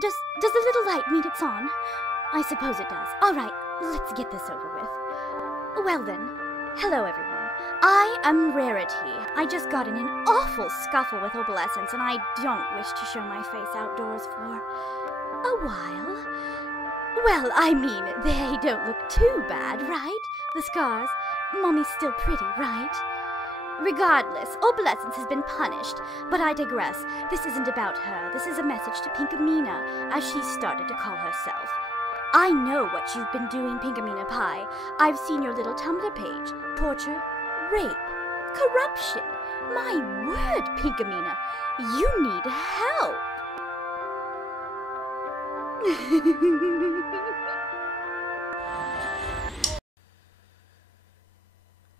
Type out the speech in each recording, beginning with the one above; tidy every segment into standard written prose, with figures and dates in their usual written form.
Does the little light mean it's on? I suppose it does. All right, let's get this over with. Well then, hello everyone. I am Rarity. I just got in an awful scuffle with Opalescence, and I don't wish to show my face outdoors for a while. Well, I mean, they don't look too bad, right? The scars. Mommy's still pretty, right? Regardless, Opalescence has been punished, but I digress. This isn't about her. This is a message to Pinkamena, as she started to call herself. I know what you've been doing, Pinkamena Pie. I've seen your little Tumblr page. Torture, rape, corruption. My word, Pinkamena, you need help.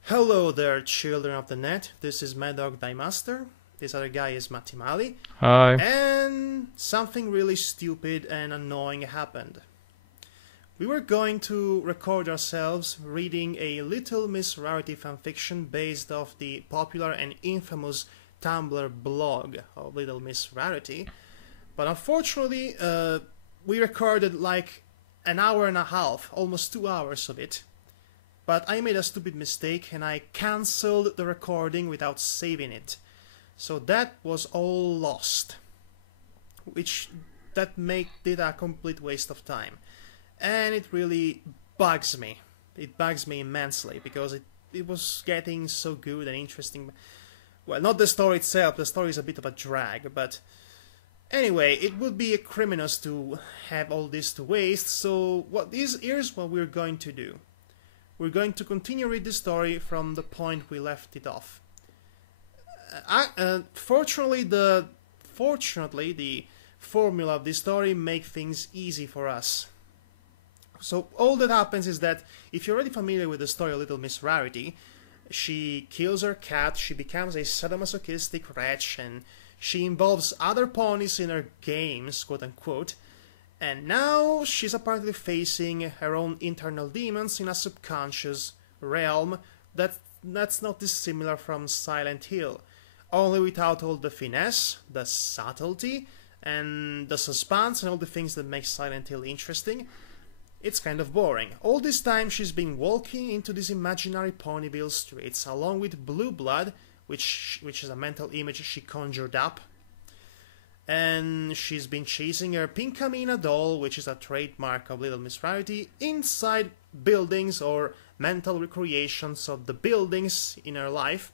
Hello there, children of the net. This is Madhog the Master. This other guy is Matimali. Hi. And something really stupid and annoying happened. We were going to record ourselves reading a Little Miss Rarity fanfiction based off the popular and infamous Tumblr blog of Little Miss Rarity. But unfortunately, we recorded like an hour and a half, almost 2 hours of it. But I made a stupid mistake and I cancelled the recording without saving it. So that was all lost. That made it a complete waste of time. And it really bugs me. It bugs me immensely because it was getting so good and interesting. Well, not the story itself, the story is a bit of a drag, but anyway, it would be criminous to have all this to waste, so here's what we're going to do. We're going to continue read the story from the point we left it off. Fortunately, the formula of this story makes things easy for us. So all that happens is that if you're already familiar with the story of Little Miss Rarity, she kills her cat, she becomes a sadomasochistic wretch, and she involves other ponies in her games, quote-unquote, and now she's apparently facing her own internal demons in a subconscious realm that's not dissimilar from Silent Hill, only without all the finesse, the subtlety, and the suspense and all the things that make Silent Hill interesting. It's kind of boring. All this time she's been walking into these imaginary Ponyville streets along with Blue Blood, which is a mental image she conjured up. And she's been chasing her Pinkamena doll, which is a trademark of Little Miss Rarity, inside buildings or mental recreations of the buildings in her life.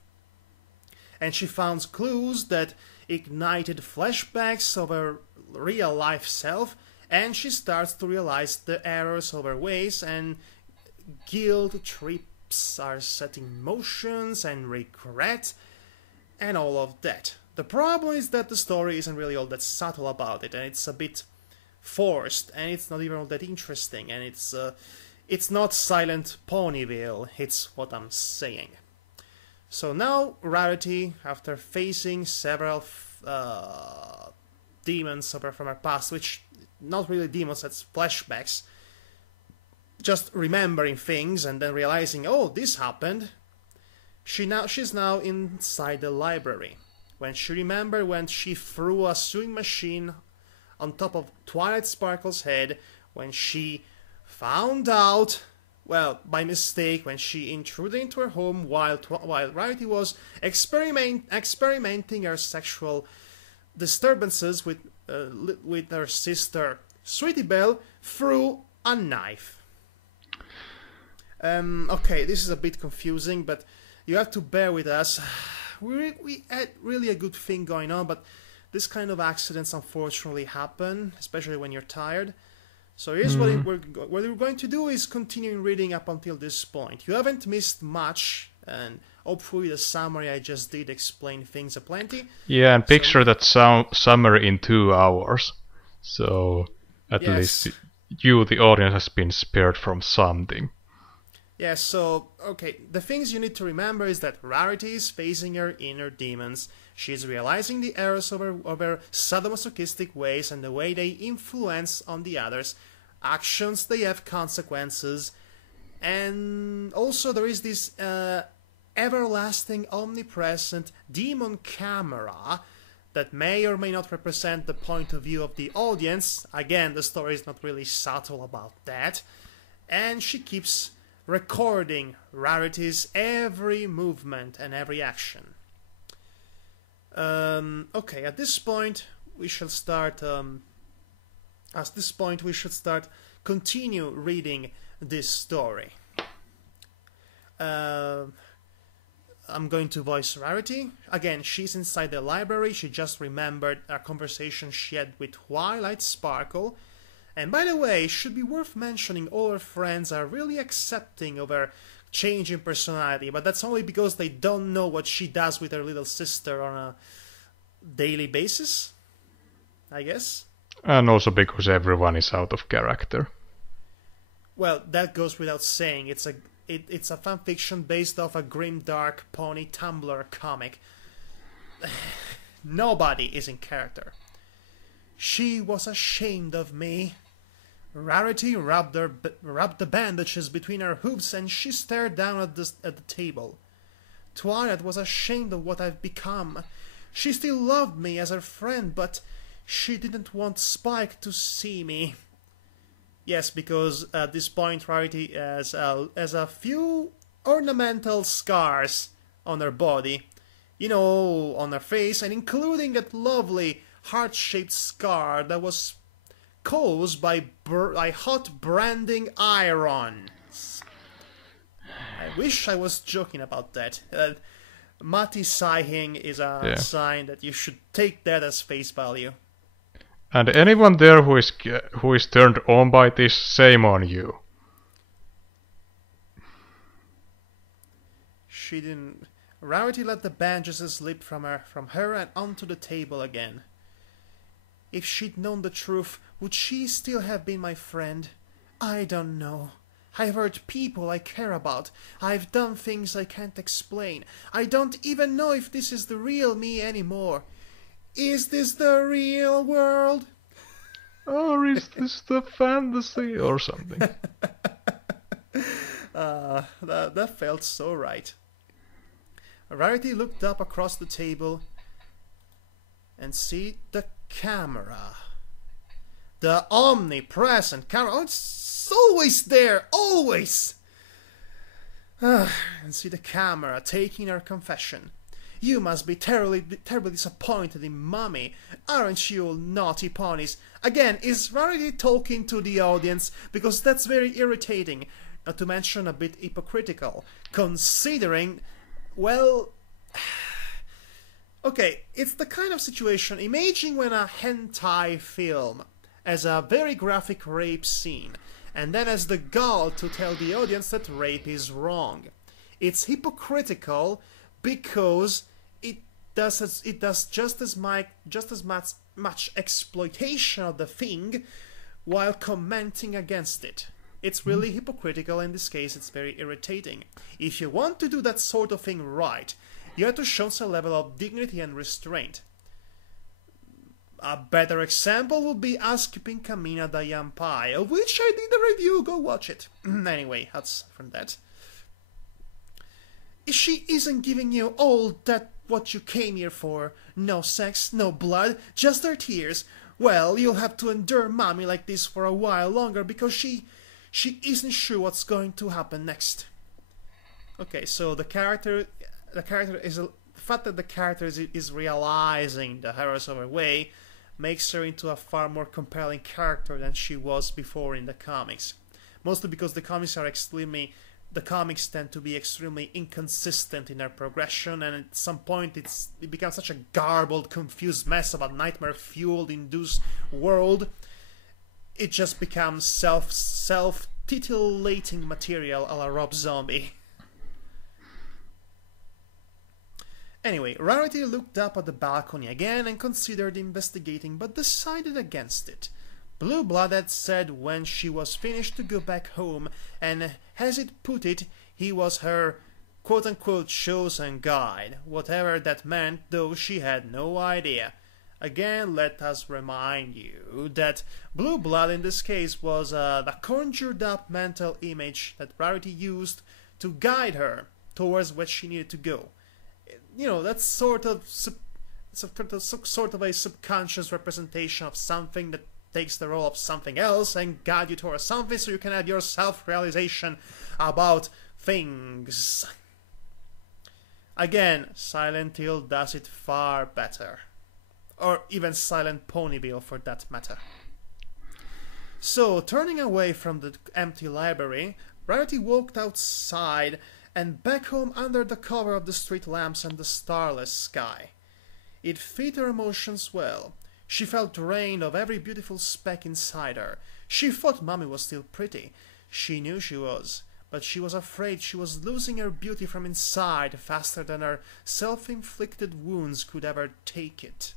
And she found clues that ignited flashbacks of her real-life self, and she starts to realize the errors of her ways, and guilt trips are set in motions, and regret, and all of that. The problem is that the story isn't really all that subtle about it, and it's a bit forced, and it's not even all that interesting, and it's not Silent Ponyville, it's what I'm saying. So now Rarity, after facing several demons from her past, which not really demons, that's flashbacks, just remembering things and then realizing, oh, this happened, she's now inside the library. When she remembered when she threw a sewing machine on top of Twilight Sparkle's head, when she found out, well, by mistake, when she intruded into her home while Rarity was experimenting her sexual disturbances with her sister Sweetie Belle through a knife. Okay, this is a bit confusing, but you have to bear with us. We had really a good thing going on, but this kind of accidents unfortunately happen, especially when you're tired. So here's what we're going to do is continue reading up until this point. You haven't missed much, and hopefully the summary I just did explain things aplenty. Yeah, and picture that summary in 2 hours. So at least you, the audience, has been spared from something. Yeah, so, okay, the things you need to remember is that Rarity is facing her inner demons. She's realizing the errors of her sadomasochistic ways and the way they influence on the others. Actions, they have consequences. And also there is this everlasting, omnipresent demon camera that may or may not represent the point of view of the audience. Again, the story is not really subtle about that. And she keeps recording Rarity's every movement and every action. Okay, at this point we shall start. Continue reading this story. I'm going to voice Rarity. Again, she's inside the library. She just remembered a conversation she had with Twilight Sparkle. And by the way, it should be worth mentioning all her friends are really accepting of her change in personality, but that's only because they don't know what she does with her little sister on a daily basis, I guess. And also because everyone is out of character. Well, that goes without saying. It's a fanfiction based off a grimdark pony Tumblr comic. Nobody is in character. She was ashamed of me. Rarity rubbed the bandages between her hooves, and she stared down at the table. Twilight was ashamed of what I've become. She still loved me as her friend, but she didn't want Spike to see me. Yes, because at this point Rarity has a few ornamental scars on her body. You know, on her face, and including that lovely heart-shaped scar that was caused by hot branding irons. I wish I was joking about that. Mati sighing is a sign that you should take that as face value. And anyone there who is turned on by this, shame on you. She didn't. Rarity let the bandages slip from her and onto the table again. If she'd known the truth, would she still have been my friend? I don't know. I've hurt people I care about. I've done things I can't explain. I don't even know if this is the real me anymore. Is this the real world? Or is this the fantasy or something? That felt so right. Rarity looked up across the table and see the camera. The omnipresent camera. Oh, it's always there, always! And see the camera taking her confession. You must be terribly disappointed in Mummy. Aren't you all naughty ponies? Again, is Rarity talking to the audience? Because that's very irritating. Not to mention a bit hypocritical. Considering, well... Okay, it's the kind of situation. Imagine when a hentai film has a very graphic rape scene, and then has the gall to tell the audience that rape is wrong. It's hypocritical because it does just as much exploitation of the thing while commenting against it. It's really hypocritical. In this case, it's very irritating. If you want to do that sort of thing right, you have to show some level of dignity and restraint. A better example would be Ask Pinkamena the Yampai, of which I did a review, go watch it. Anyway, that's from that. She isn't giving you all that what you came here for. No sex, no blood, just her tears. Well, you'll have to endure Mommy like this for a while longer because she isn't sure what's going to happen next. Okay, so the fact that the character is realizing the horrors of her way makes her into a far more compelling character than she was before in the comics. Mostly because the comics tend to be extremely inconsistent in their progression, and at some point it becomes such a garbled, confused mess of a nightmare-fueled, induced world. It just becomes self-titillating material a la Rob Zombie. Anyway, Rarity looked up at the balcony again and considered investigating, but decided against it. Blue Blood had said when she was finished to go back home, and as it put it, he was her quote-unquote chosen guide. Whatever that meant, though, she had no idea. Again, let us remind you that Blue Blood in this case was the conjured-up mental image that Rarity used to guide her towards where she needed to go. You know, that's sort of it's sort of a subconscious representation of something that takes the role of something else and guide you towards something so you can have your self-realization about things. Again, Silent Hill does it far better. Or even Silent Ponyville for that matter. So, turning away from the empty library, Rarity walked outside and back home under the cover of the street lamps and the starless sky. It fit her emotions well. She felt drained of every beautiful speck inside her. She thought Mommy was still pretty. She knew she was, but she was afraid she was losing her beauty from inside faster than her self-inflicted wounds could ever take it.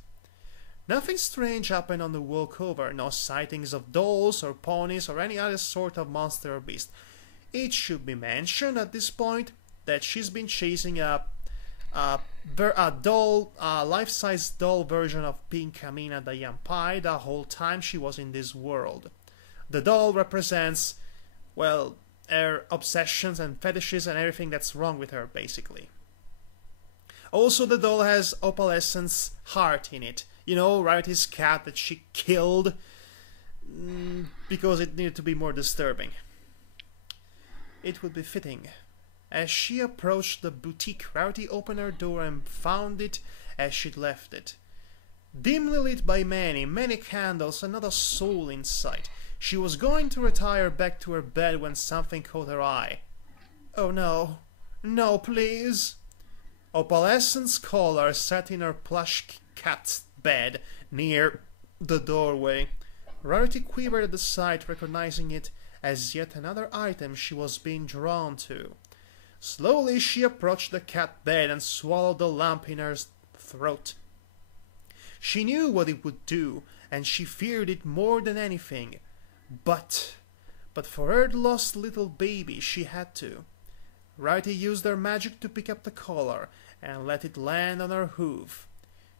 Nothing strange happened on the walk over, no sightings of dolls or ponies or any other sort of monster or beast. It should be mentioned at this point that she's been chasing a life-size doll version of Pinkamena the Yampai the whole time she was in this world. The doll represents, well, her obsessions and fetishes and everything that's wrong with her, basically. Also, the doll has Opalescence's heart in it. You know, Rarity's cat that she killed because it needed to be more disturbing. It would be fitting. As she approached the boutique, Rarity opened her door and found it as she'd left it. Dimly lit by many, many candles and not a soul in sight. She was going to retire back to her bed when something caught her eye. Oh no. No, please. Opalescence's collar sat in her plush cat's bed near the doorway. Rarity quivered at the sight, recognizing it as yet another item she was being drawn to. Slowly she approached the cat bed and swallowed the lump in her throat. She knew what it would do, and she feared it more than anything. But for her lost little baby she had to. Rarity used her magic to pick up the collar and let it land on her hoof.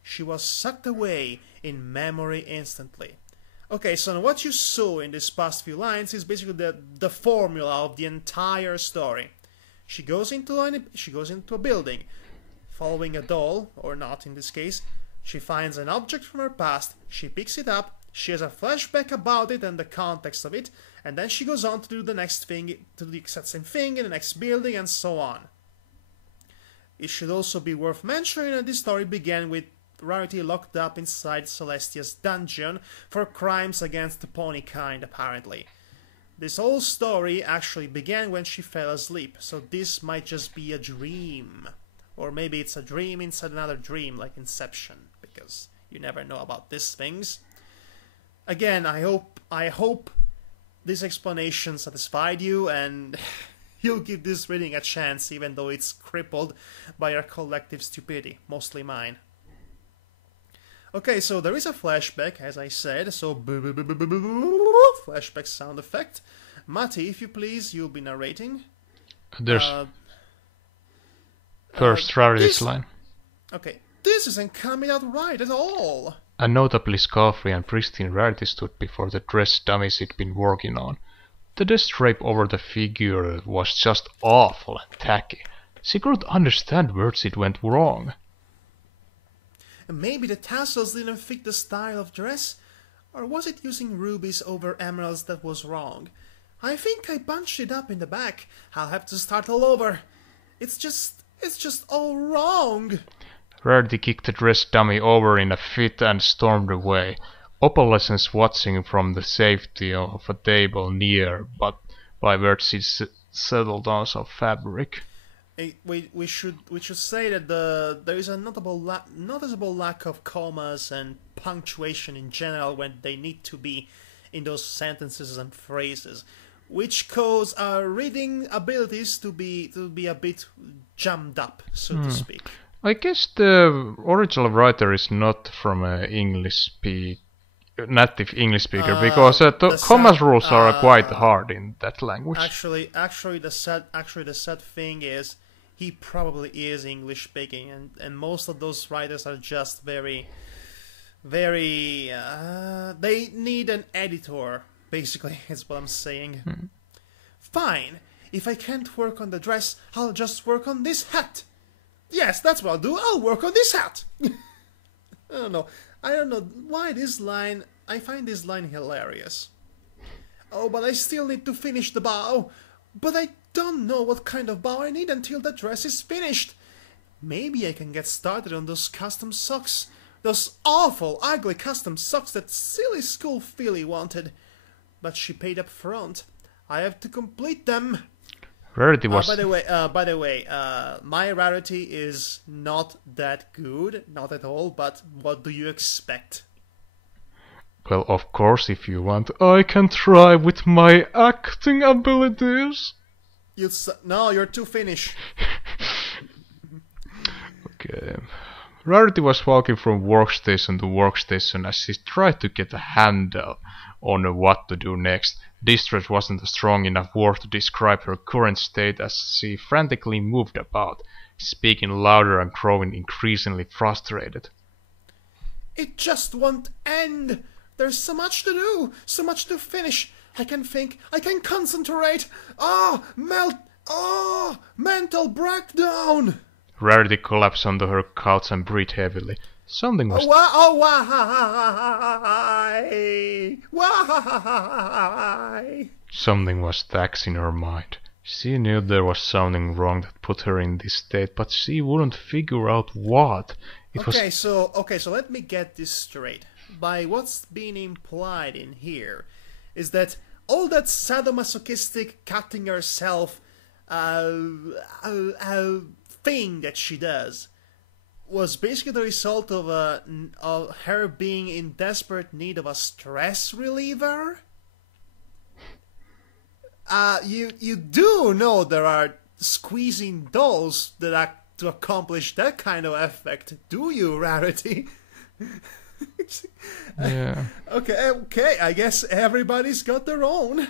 She was sucked away in memory instantly. Okay, so what you saw in these past few lines is basically the formula of the entire story. She goes into a building, following a doll, or not in this case. She finds an object from her past, she picks it up, she has a flashback about it and the context of it, and then she goes on to do the next thing, to do the exact same thing in the next building, and so on. It should also be worth mentioning that this story began with Rarity locked up inside Celestia's dungeon for crimes against the pony kind, apparently. This whole story actually began when she fell asleep, so this might just be a dream. Or maybe it's a dream inside another dream, like Inception, because you never know about these things. Again, I hope this explanation satisfied you, and you'll give this reading a chance, even though it's crippled by our collective stupidity, mostly mine. Okay, so there is a flashback, as I said, so flashback sound effect. Matti, if you please, you'll be narrating. There's first Rarity's line. Okay, this isn't coming out right at all. A notably scarfree and pristine Rarity stood before the dress dummies he'd been working on. The dress drape over the figure was just awful and tacky. She couldn't understand where it went wrong. Maybe the tassels didn't fit the style of dress? Or was it using rubies over emeralds that was wrong? I think I bunched it up in the back. I'll have to start all over. It's just all wrong. Rarity kicked the dress dummy over in a fit and stormed away. Opalescence watching from the safety of a table near, but by where she settled on some fabric. We should say that there is a noticeable lack of commas and punctuation in general when they need to be in those sentences and phrases, which cause our reading abilities to be a bit jammed up, so to speak. I guess the original writer is not from a native English speaker, because the commas rules are quite hard in that language. Actually, the sad thing is, he probably is English speaking, and most of those writers are just very, very. They need an editor, basically, is what I'm saying. Fine, if I can't work on the dress, I'll just work on this hat. Yes, that's what I'll do. I'll work on this hat. don't know. I don't know why this line. I find this line hilarious. Oh, but I still need to finish the bow. But I don't know what kind of bow I need until the dress is finished. Maybe I can get started on those custom socks. Those awful, ugly custom socks that silly school filly wanted. But she paid up front. I have to complete them. Rarity was... By the way, my Rarity is not that good, not at all, but what do you expect? Well, of course, if you want, I can try with my acting abilities. No, you're too Finnish. Okay. Rarity was walking from workstation to workstation as she tried to get a handle on what to do next. Distress wasn't a strong enough word to describe her current state as she frantically moved about, speaking louder and growing increasingly frustrated. It just won't end. There's so much to do, so much to finish. I can think, I can concentrate. Mental breakdown. Rarity collapsed onto her couch and breathed heavily. Something was... Why? Something was taxing her mind. She knew there was something wrong that put her in this state, but she wouldn't figure out what. So let me get this straight. By what's being implied in here is that all that sadomasochistic cutting herself thing that she does was basically the result of her being in desperate need of a stress reliever. You do know there are squeezing dolls that act to accomplish that kind of effect, do you, Rarity? Yeah. Okay, I guess everybody's got their own.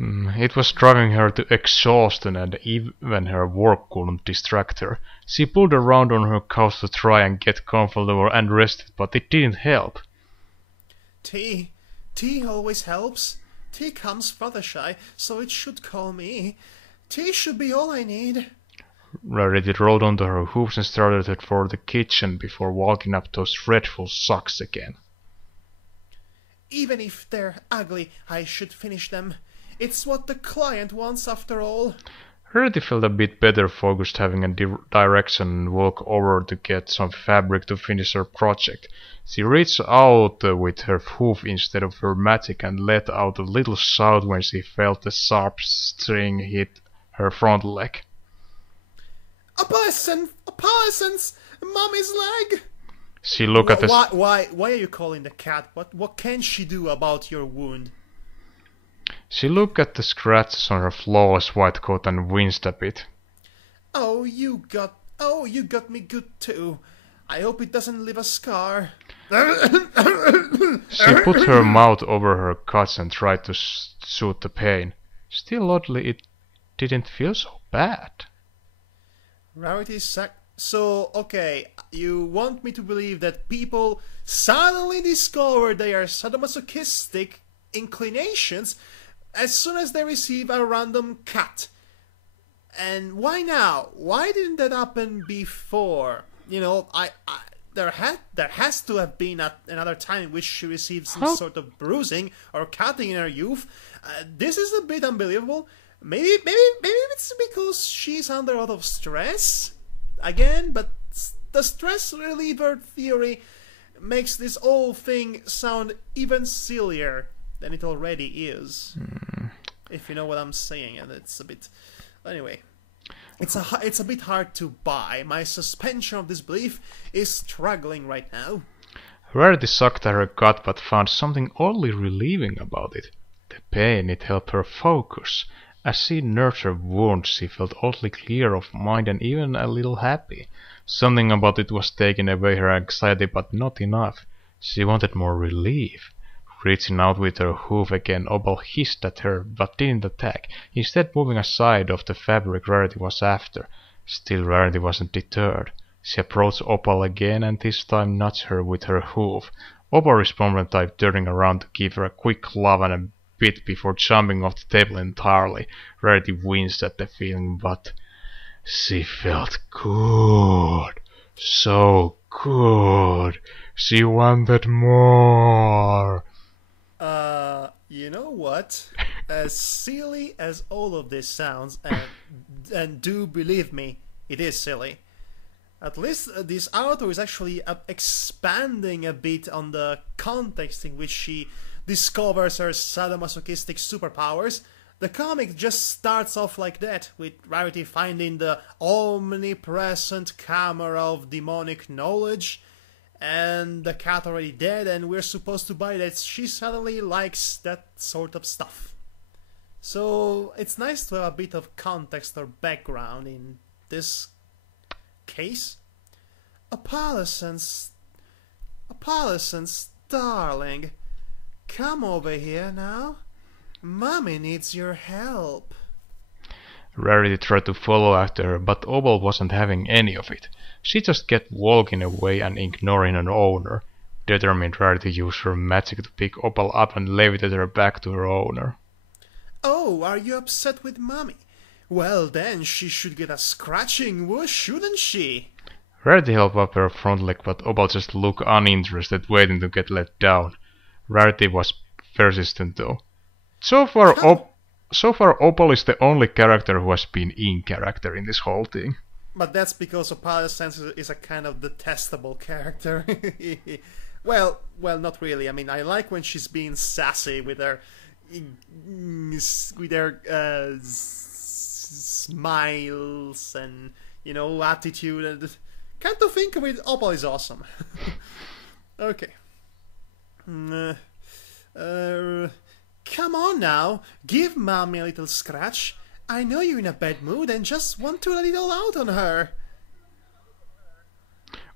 It was driving her to exhaustion, and even her work couldn't distract her. She pulled around on her couch to try and get comfortable and rested, but it didn't help. Tea always helps. Tea comes Fluttershy, so it should call me. Tea should be all I need. Rarity rolled onto her hooves and started for the kitchen before walking up those dreadful socks again. Even if they're ugly, I should finish them. It's what the client wants after all. Rarity felt a bit better focused, having a direction and walked over to get some fabric to finish her project. She reached out with her hoof instead of her magic and let out a little shout when she felt the sharp string hit her front leg. A person's mommy's leg. She looked at the... Why are you calling the cat? What can she do about your wound? She looked at the scratches on her flawless white coat and winced a bit. Oh, you got me good too. I hope it doesn't leave a scar. She put her mouth over her cuts and tried to soothe the pain. Still, oddly, it didn't feel so bad. Rarity So, okay, you want me to believe that people suddenly discover their sadomasochistic inclinations as soon as they receive a random cut. And why now? Why didn't that happen before? You know, there has to have been another time in which she received some sort of bruising or cutting in her youth. This is a bit unbelievable. Maybe it's because she's under a lot of stress again, but the stress reliever theory makes this whole thing sound even sillier than it already is. If you know what I'm saying, and it's a bit... Anyway, it's a bit hard to buy. My suspension of disbelief is struggling right now. Rarity sucked at her gut but found something oddly relieving about it. The pain, it helped her focus. As she nursed her wound, she felt oddly clear of mind and even a little happy. Something about it was taking away her anxiety, but not enough. She wanted more relief. Reaching out with her hoof again, Opal hissed at her, but didn't attack, instead moving aside of the fabric Rarity was after. Still, Rarity wasn't deterred. She approached Opal again and this time nudged her with her hoof. Opal responded by turning around to give her a quick love and a bit before jumping off the table entirely. Rarity winced at the feeling, but she felt good. So Good. She wanted more. You know what? As silly as all of this sounds, and do believe me, it is silly. At least this author is actually expanding a bit on the context in which she discovers her sadomasochistic superpowers. The comic just starts off like that, with Rarity finding the omnipresent camera of demonic knowledge, and the cat already dead, and we're supposed to buy that she suddenly likes that sort of stuff. So it's nice to have a bit of context or background in this case. Apolescence, darling, come over here now. Mommy needs your help. Rarity tried to follow after her, but Opal wasn't having any of it. She just kept walking away and ignoring her owner. Determined, Rarity used her magic to pick Opal up and levitate her back to her owner. Oh, are you upset with Mommy? Well then, she should get a scratching, shouldn't she? Rarity held up her front leg, but Opal just looked uninterested, waiting to get let down. Rarity was persistent though. So far, Opal is the only character who has been in character in this whole thing. But that's because Opalescence is a kind of detestable character. well, not really. I mean, I like when she's being sassy with her smiles and, you know, attitude. And come to think of it, Opal is awesome. Okay. Come on now, give Mommy a little scratch. I know you're in a bad mood and just want to let it all out on her.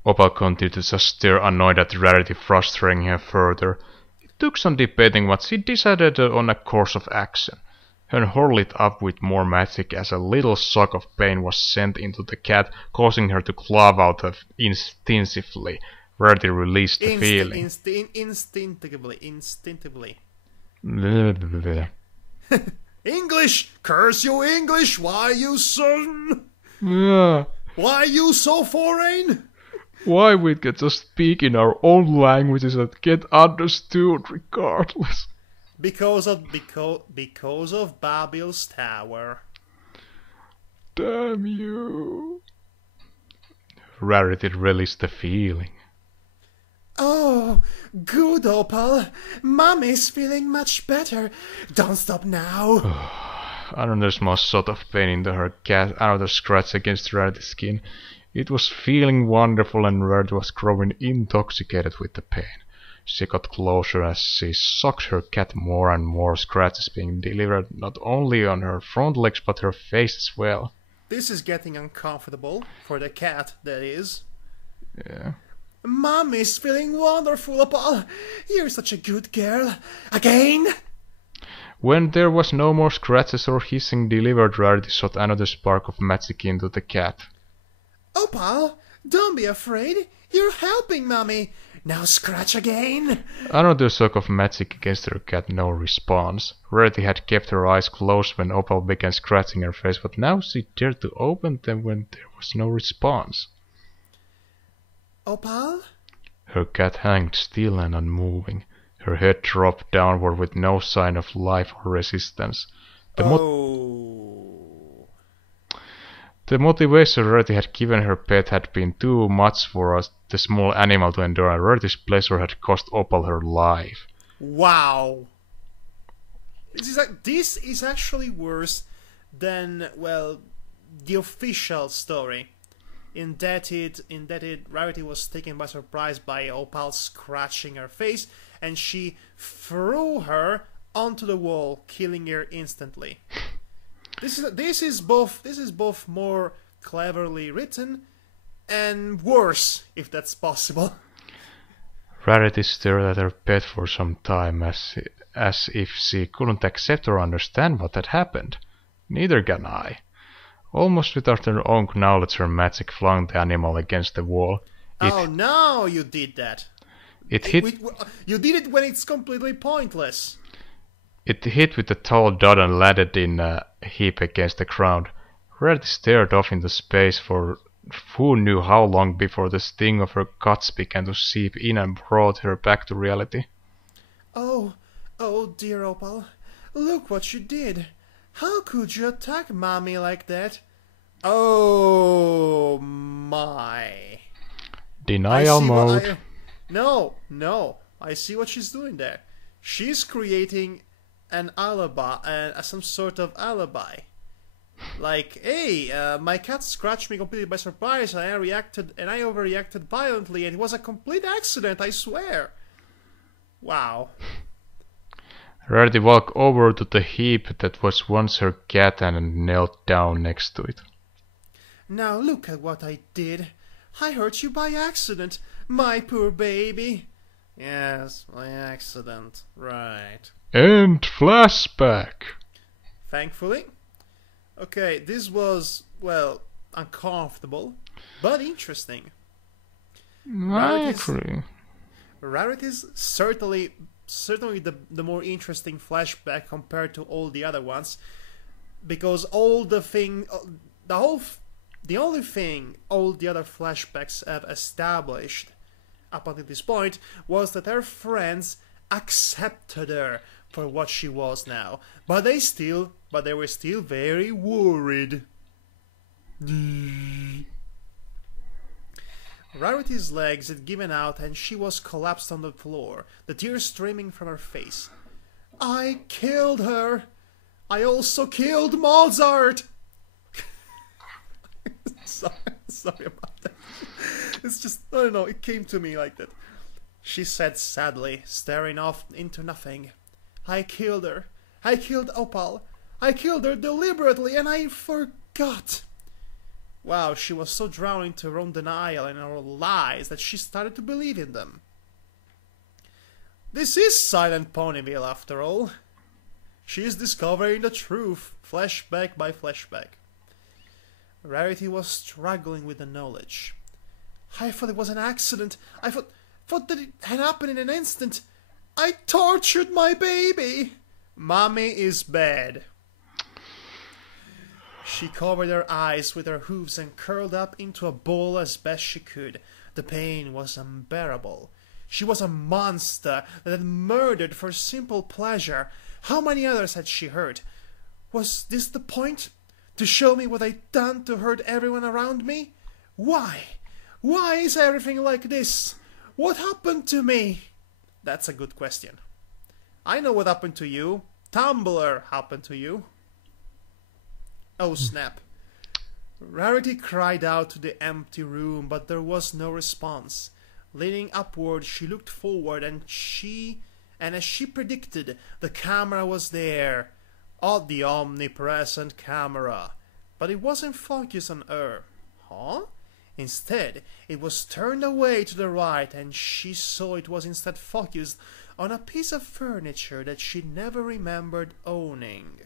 Opal continued to just stare, annoyed at Rarity frustrating her further. It took some debating, but she decided on a course of action. Her horn lit up with more magic as a little shock of pain was sent into the cat, causing her to claw out instinctively. Rarity released the feeling. Instinctively. English! Curse you, English! Why you so... Yeah. Why you so foreign? Why we get to speak in our own languages that get understood regardless? Because of Babel's Tower. Damn you. Rarity released the feeling. Oh, good, Opal. Mommy's feeling much better. Don't stop now. Another small shot of pain into her cat, another scratch against Rarity's skin. It was feeling wonderful, and Rarity was growing intoxicated with the pain. She got closer as she shocked her cat, more and more scratches being delivered not only on her front legs but her face as well. This is getting uncomfortable, for the cat, that is. Yeah. Mommy's feeling wonderful, Opal. You're such a good girl. Again? When there was no more scratches or hissing delivered, Rarity shot another spark of magic into the cat. Opal, don't be afraid. You're helping Mommy. Now scratch again. Another shock of magic against her cat, no response. Rarity had kept her eyes closed when Opal began scratching her face, but now she dared to open them when there was no response. Opal? Her cat hung still and unmoving. Her head dropped downward with no sign of life or resistance. The motivation Rarity had given her pet had been too much for the small animal to endure, and Rarity's pleasure had cost Opal her life. Wow. This is actually worse than, well, the official story. In that Rarity was taken by surprise by Opal scratching her face, and she threw her onto the wall, killing her instantly. This is both more cleverly written and worse, if that's possible. Rarity stared at her pet for some time, as if she couldn't accept or understand what had happened. Neither can I. Almost without her own knowledge, her magic flung the animal against the wall. No, you did that. You did it when it's completely pointless. It hit with a tall dot and landed in a heap against the ground. Rarity stared off into space for who knew how long before the sting of her guts began to seep in and brought her back to reality. Oh, oh dear Opal, look what you did. How could you attack Mommy like that? Oh my. Denial mode. No, I see what she's doing there. She's creating an alibi, some sort of alibi. Like, hey, my cat scratched me completely by surprise, and I overreacted violently, and it was a complete accident, I swear. Wow. Rarity walked over to the heap that was once her cat and knelt down next to it. Now look at what I did. I hurt you by accident, my poor baby. Yes, by accident, right. And flashback. Thankfully. Okay, this was, well, uncomfortable, but interesting. Rarity's certainly the more interesting flashback compared to all the other ones, because the only thing all the other flashbacks have established up until this point was that her friends accepted her for what she was now, but they were still very worried. Rarity's legs had given out and she was collapsed on the floor, the tears streaming from her face. I killed her! I also killed Mozart! Sorry about that. It's just, I don't know, it came to me like that. She said sadly, staring off into nothing. I killed her. I killed Opal. I killed her deliberately and I forgot. Wow, she was so drowned into her own denial and her lies that she started to believe in them. This is Silent Ponyville after all. She is discovering the truth, flashback by flashback. Rarity was struggling with the knowledge. I thought it was an accident. I thought that it had happened in an instant. I tortured my baby. Mommy is bad. She covered her eyes with her hooves and curled up into a ball as best she could. The pain was unbearable. She was a monster that had murdered for simple pleasure. How many others had she hurt? Was this the point? To show me what I'd done to hurt everyone around me? Why? Why is everything like this? What happened to me? That's a good question. I know what happened to you. Tumblr happened to you. Oh snap. Rarity cried out to the empty room, but there was no response. Leaning upward, she looked forward, and as she predicted, the camera was there. Oh, the omnipresent camera. But it wasn't focused on her. Huh? Instead, it was turned away to the right, and she saw it was instead focused on a piece of furniture that she never remembered owning.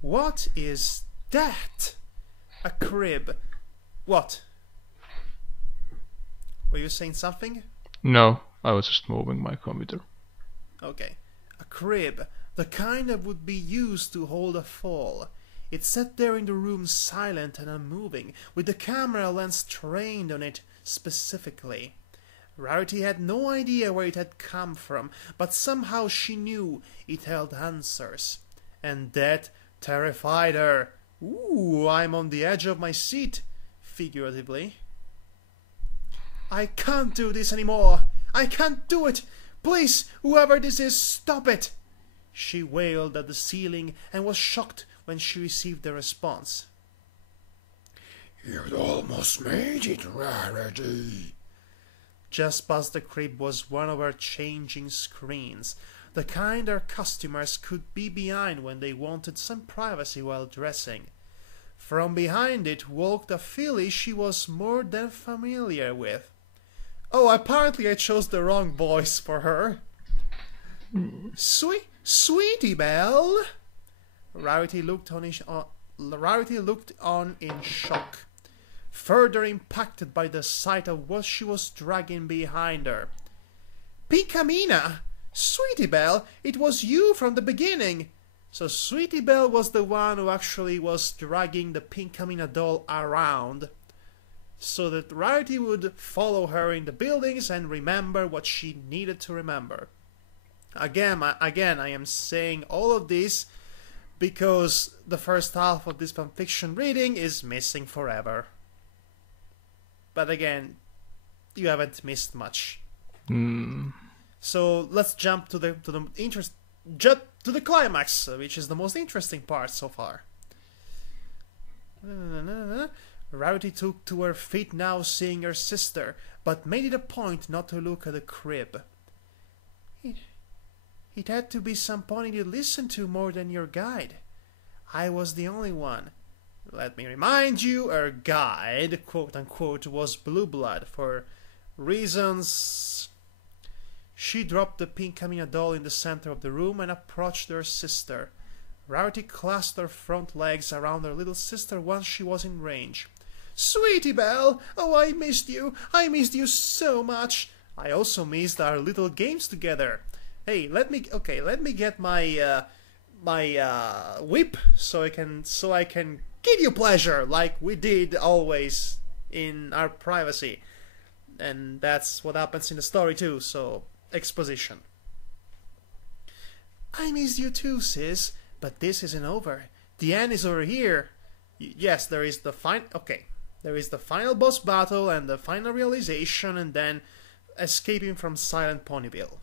What is that? A crib. What? Were you saying something? No, I was just moving my computer. Okay. A crib. The kind that would be used to hold a fall. It sat there in the room silent and unmoving, with the camera lens trained on it specifically. Rarity had no idea where it had come from, but somehow she knew it held answers. And that terrified her. Ooh, I'm on the edge of my seat, figuratively. I can't do this anymore. I can't do it. Please, whoever this is, stop it. She wailed at the ceiling and was shocked when she received the response. You'd almost made it, Rarity. Just past the crib was one of her changing screens, the kind our customers could be behind when they wanted some privacy while dressing. From behind it walked a filly she was more than familiar with. Oh, apparently I chose the wrong voice for her. Sweetie Belle. Rarity looked on in shock, further impacted by the sight of what she was dragging behind her. Pinkamena! Sweetie Belle, it was you from the beginning! So Sweetie Belle was the one who actually was dragging the Pinkamena doll around. so that Rarity would follow her in the buildings and remember what she needed to remember. Again, I am saying all of this because the first half of this fanfiction reading is missing forever. But again, you haven't missed much. So let's jump to the climax, which is the most interesting part so far. Rarity took to her feet now, seeing her sister, but made it a point not to look at the crib. It had to be somebody you listened to more than your guide. I was the only one. Let me remind you, her guide, quote-unquote, was Blue Blood, for reasons... She dropped the pink Camina doll in the center of the room and approached her sister. Rarity clasped her front legs around her little sister once she was in range. Sweetie Belle! Oh, I missed you! I missed you so much! I also missed our little games together. Hey, let me get my whip so I can give you pleasure like we did always in our privacy. And that's what happens in the story too, so exposition. I miss you too, sis, but this isn't over. The end is over here. Yes, there is the final boss battle and the final realization, and then escaping from Silent Ponyville.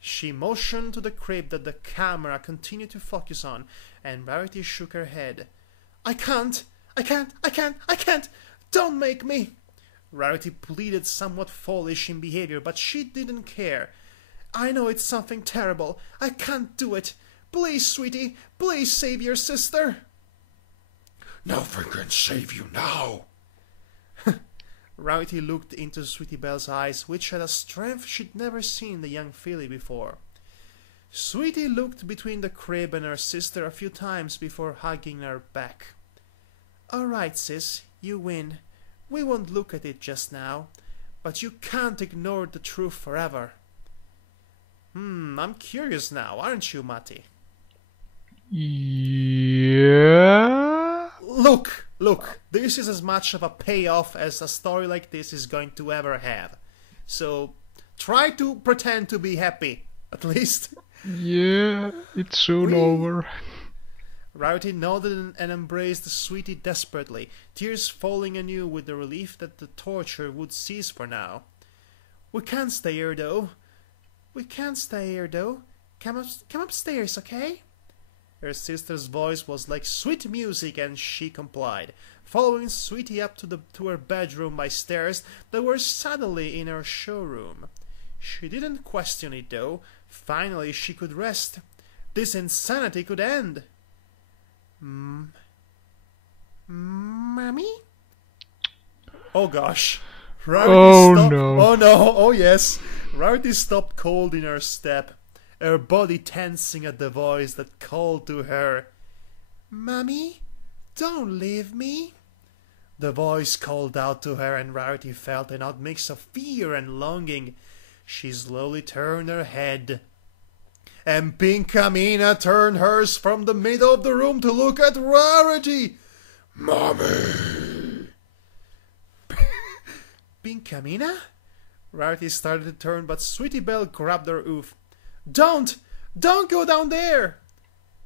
She motioned to the crib that the camera continued to focus on, and Rarity shook her head. I can't! Don't make me! Rarity pleaded, somewhat foolish in behavior, but she didn't care. I know it's something terrible. I can't do it. Please, sweetie, please save your sister. Nothing can save you now. Rarity looked into Sweetie Belle's eyes, which had a strength she'd never seen in the young filly before. Sweetie looked between the crib and her sister a few times before hugging her back. All right, sis, you win. We won't look at it just now, but you can't ignore the truth forever. I'm curious now, aren't you, Matti? Yeah? Look, this is as much of a payoff as a story like this is going to ever have. So, try to pretend to be happy, at least. Yeah, it's soon over. Rarity nodded and embraced Sweetie desperately, tears falling anew with the relief that the torture would cease for now. We can't stay here, though. Come upstairs, okay? Her sister's voice was like sweet music, and she complied, following Sweetie up to her bedroom by stairs that were suddenly in her showroom. She didn't question it, though. Finally, she could rest. This insanity could end. Mommy? Oh gosh. Rarity no. Oh no, oh yes. Rarity stopped cold in her step, her body tensing at the voice that called to her. Mommy, don't leave me. The voice called out to her, and Rarity felt an odd mix of fear and longing. She slowly turned her head, and Pink Camina turned hers from the middle of the room to look at Rarity. Mommy! Pink Camina? Rarity started to turn, but Sweetie Belle grabbed her hoof. Don't go down there!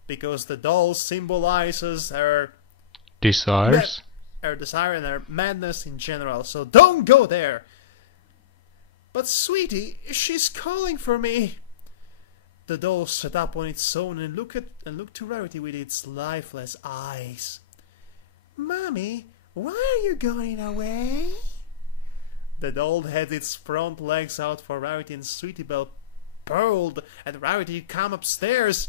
Because the doll symbolizes her Desires? Her desire and her madness in general, so don't go there! But sweetie, she's calling for me! The doll sat up on its own and looked to Rarity with its lifeless eyes. Mommy, why are you going away? The doll had its front legs out for Rarity, and Sweetie Belle purled at Rarity, come upstairs.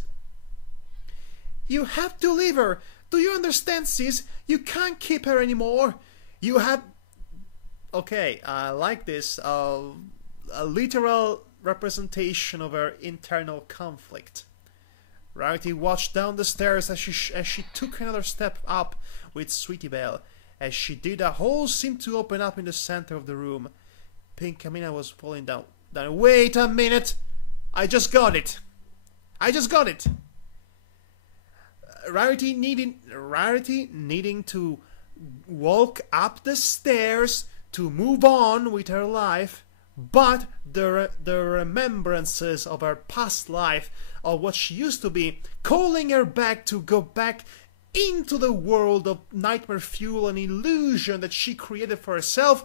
You have to leave her. Do you understand, sis? You can't keep her anymore. You have... Okay, I like this. A literal representation of her internal conflict. Rarity watched down the stairs as she took another step up with Sweetie Belle. As she did, a hole seemed to open up in the center of the room. Pink Camina was falling down. Wait a minute! I just got it! Rarity needing to walk up the stairs to move on with her life, but the remembrances of her past life, of what she used to be, calling her back to go back into the world of nightmare fuel and illusion that she created for herself.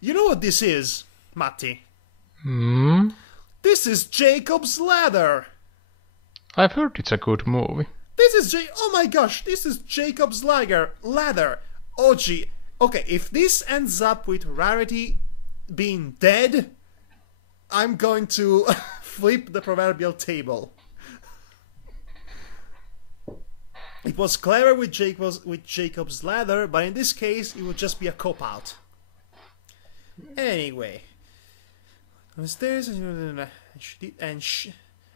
You know what this is, Matti? Hmm? This is Jacob's Ladder. I've heard it's a good movie. Oh my gosh, this is Jacob's Ladder. Oh gee. Okay, if this ends up with Rarity being dead, I'm going to flip the proverbial table. It was clever with Jacob's Ladder, but in this case, it would just be a cop-out. Anyway, downstairs,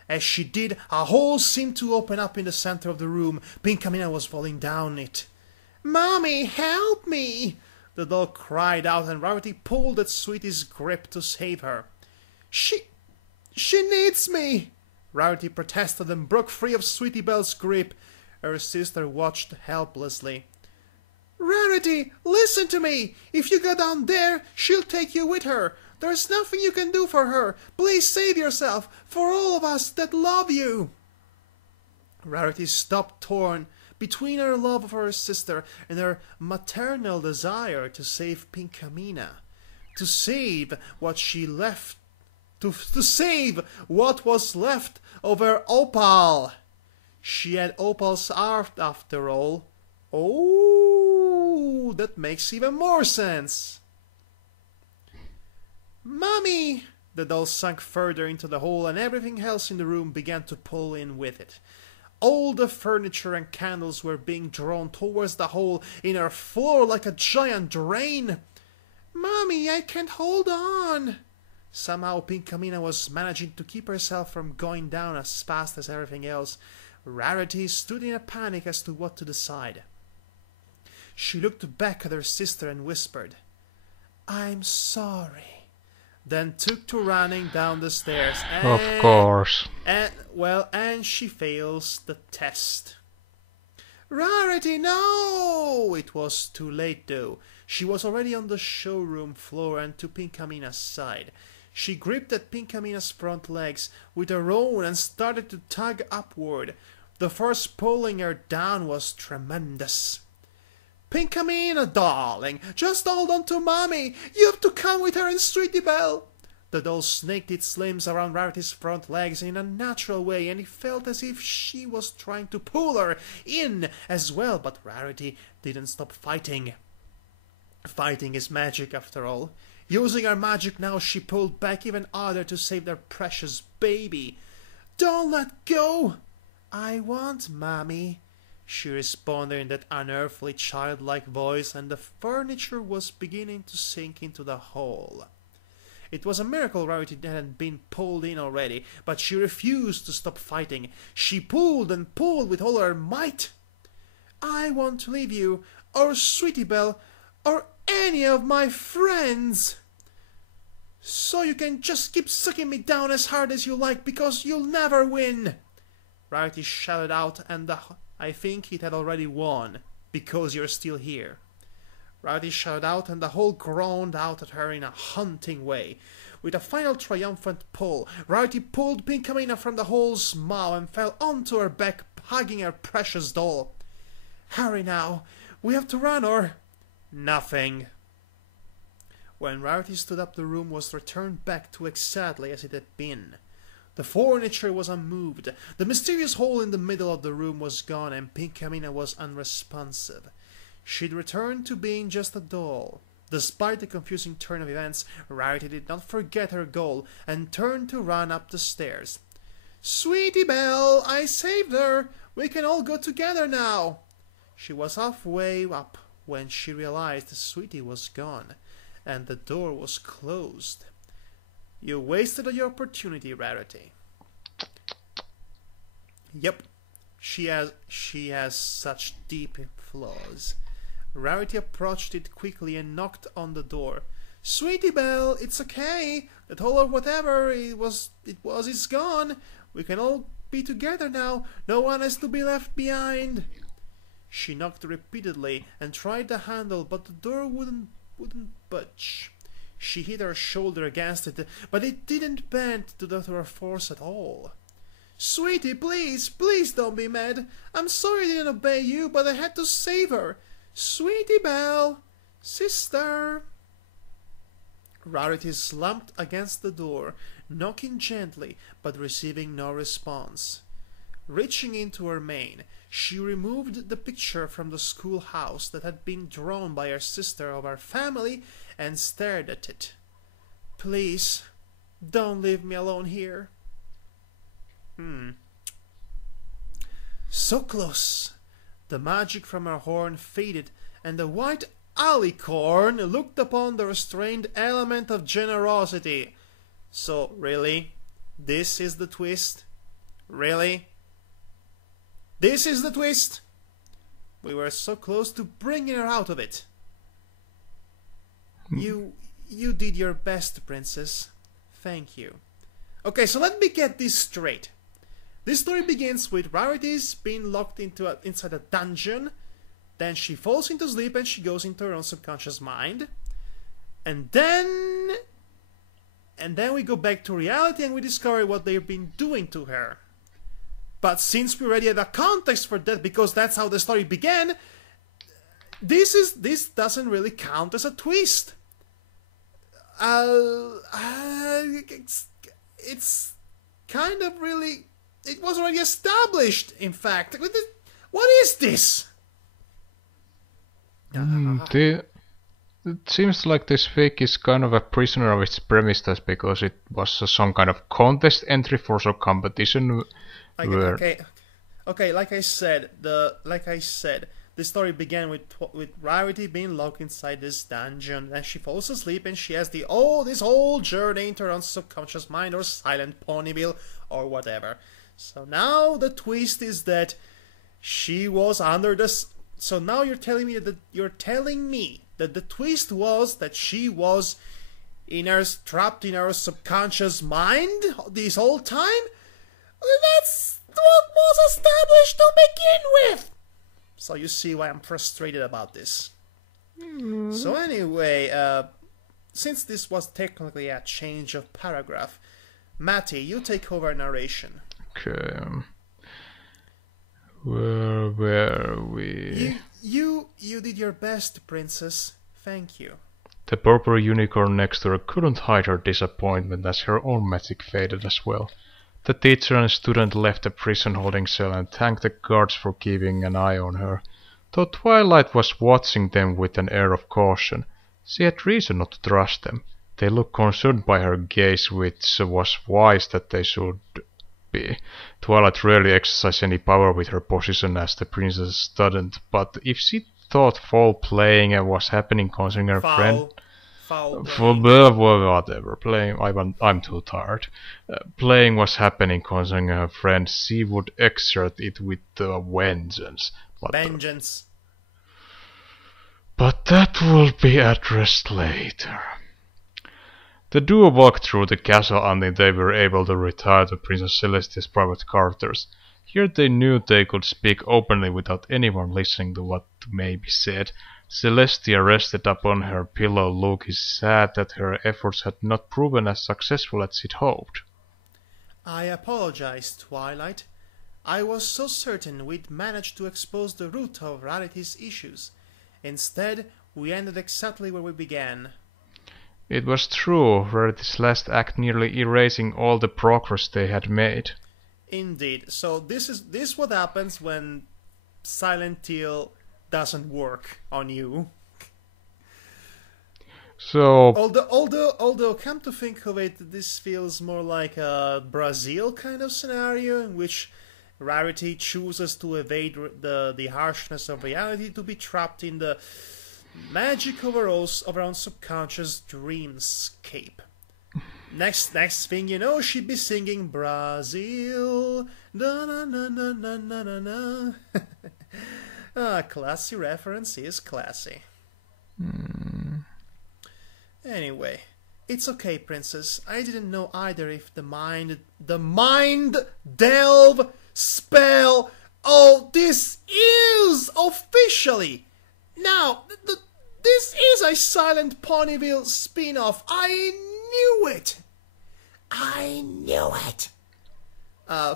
as she did, a hole seemed to open up in the center of the room. Pinkamena was falling down it. "Mommy, help me!" the doll cried out, and Rarity pulled at Sweetie's grip to save her. She needs me!" Rarity protested and broke free of Sweetie Belle's grip. Her sister watched helplessly. "Rarity, listen to me! If you go down there, she'll take you with her. There's nothing you can do for her. Please save yourself, for all of us that love you." Rarity stopped, torn between her love of her sister and her maternal desire to save Pinkamena, to save what she left, to save what was left of her opal. She had Opal's heart after all. Oh, that makes even more sense. "Mommy!" The doll sunk further into the hole, and everything else in the room began to pull in with it. All the furniture and candles were being drawn towards the hole in her floor like a giant drain. "Mommy, I can't hold on." Somehow Pinkamena was managing to keep herself from going down as fast as everything else. Rarity stood in a panic as to what to decide. She looked back at her sister and whispered, "I'm sorry," then took to running down the stairs. Of course. And she fails the test. "Rarity, no!" It was too late though. She was already on the showroom floor and to Pinkamena's side. She gripped at Pinkamena's front legs with her own and started to tug upward. The force pulling her down was tremendous. "Pinkamena, darling, just hold on to Mommy. You have to come with her and Sweetie Belle." The doll snaked its limbs around Rarity's front legs in a natural way, and it felt as if she was trying to pull her in as well, but Rarity didn't stop fighting. Fighting is magic after all. Using her magic now, she pulled back even harder to save their precious baby. "Don't let go!" "I want Mommy," she responded in that unearthly childlike voice, and the furniture was beginning to sink into the hole. It was a miracle Rarity hadn't been pulled in already, but she refused to stop fighting. She pulled and pulled with all her might. "I won't leave you, or Sweetie Belle, or any of my friends. So you can just keep sucking me down as hard as you like, because you'll never win." Rarity shouted out, and I think it had already won, "Because you're still here." Rarity shouted out, and the hole groaned out at her in a haunting way. With a final triumphant pull, Rarity pulled Pinkamena from the hole's mouth and fell onto her back, hugging her precious doll. "Hurry now, we have to run or—" Nothing. When Rarity stood up, the room was returned back to exactly as it had been. The furniture was unmoved, the mysterious hole in the middle of the room was gone, and Pinkamena was unresponsive. She'd returned to being just a doll. Despite the confusing turn of events, Rarity did not forget her goal and turned to run up the stairs. "Sweetie Belle, I saved her! We can all go together now!" She was halfway up when she realized Sweetie was gone, and the door was closed. "You wasted your opportunity, Rarity." Yep, she has such deep flaws. Rarity approached it quickly and knocked on the door. "Sweetie Belle, it's okay. That hole or whatever it was is gone. We can all be together now. No one has to be left behind." She knocked repeatedly and tried the handle, but the door wouldn't budge. She hit her shoulder against it, but it didn't bend to her force at all. "Sweetie, please don't be mad. I'm sorry I didn't obey you, but I had to save her. Sweetie Belle, sister." Rarity slumped against the door, knocking gently, but receiving no response. Reaching into her mane, she removed the picture from the schoolhouse that had been drawn by her sister of our family and stared at it. "Please, don't leave me alone here." So close. The magic from her horn faded, and the white alicorn looked upon the restrained element of generosity. So, really? This is the twist? Really? This is the twist? We were so close to bringing her out of it. You did your best, princess. Thank you. Okay, so let me get this straight. This story begins with Rarity's being locked inside a dungeon. Then she falls into sleep and she goes into her own subconscious mind. And then we go back to reality and we discover what they've been doing to her. But since we already had a context for that, because that's how the story began, this doesn't really count as a twist. It's kind of really... It was already established, in fact. What is this? It seems like this fic is kind of a prisoner of its premises because it was some kind of contest entry for some competition. Okay. Like I said, the story began with Rarity being locked inside this dungeon, and she falls asleep, and she has this whole journey into her own subconscious mind, or silent ponyville, or whatever. So now the twist is that she was under the... So now you're telling me that the twist was that she was trapped in her subconscious mind this whole time? That's what was established to begin with. So you see why I'm frustrated about this. So anyway, since this was technically a change of paragraph, Matty, you take over narration. Okay. Where were we? You did your best, princess. Thank you. The purple unicorn next to her couldn't hide her disappointment as her own magic faded as well. The teacher and student left the prison holding cell and thanked the guards for keeping an eye on her. Though Twilight was watching them with an air of caution, she had reason not to trust them. They looked concerned by her gaze, which was wise that they should be. Twilight rarely exercised any power with her position as the princess student, but if she thought foul playing was happening concerning her friend... Whatever. Playing... I'm too tired. Playing was happening concerning her friend, she would exert it with vengeance. Vengeance. But that will be addressed later. The duo walked through the castle until they were able to retire to Princess Celestia's private quarters. Here they knew they could speak openly without anyone listening to what may be said. Celestia rested upon her pillow, looking sad that her efforts had not proven as successful as she'd hoped. I apologize, Twilight. I was so certain we'd managed to expose the root of Rarity's issues. Instead, we ended exactly where we began. It was true, Rarity's last act nearly erasing all the progress they had made. Indeed. So this what happens when Silent Hill doesn't work on you. So although come to think of it, this feels more like a Brazil kind of scenario in which Rarity chooses to evade the harshness of reality to be trapped in the magic of her own subconscious dreamscape. Next thing you know, she'd be singing Brazil. Na na na na na na na na. Classy reference is classy. Anyway, it's okay, princess. I didn't know either if the mind delve spell Oh, this is officially! Now, this is a Silent Ponyville spin-off. I knew it! I knew it!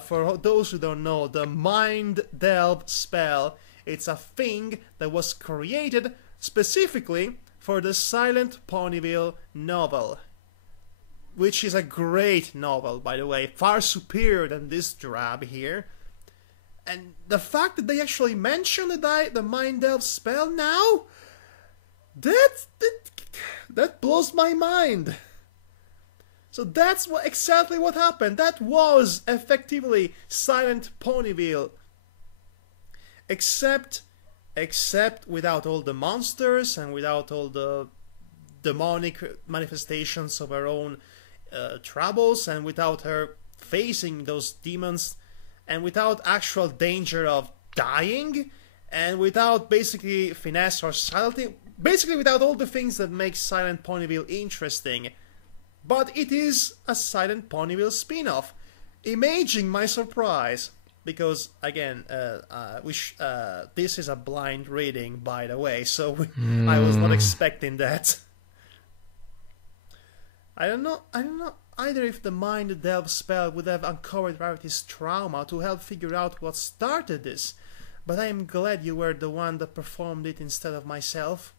For those who don't know, the Mind Delve spell, it's a thing that was created specifically for the Silent Ponyville novel. Which is a great novel, by the way, far superior than this drab here. And the fact that they actually mention the Mind Delve spell now, that blows my mind. So that's exactly what happened. That was effectively Silent Ponyville, except without all the monsters and without all the demonic manifestations of her own troubles, and without her facing those demons, and without actual danger of dying, and without basically finesse or subtlety, basically without all the things that make Silent Ponyville interesting. But it is a Silent Ponyville spin-off. Imagine my surprise, because again, this is a blind reading, by the way, so I was not expecting that. I don't know either if the Mind Delve spell would have uncovered Rarity's trauma to help figure out what started this, but I am glad you were the one that performed it instead of myself.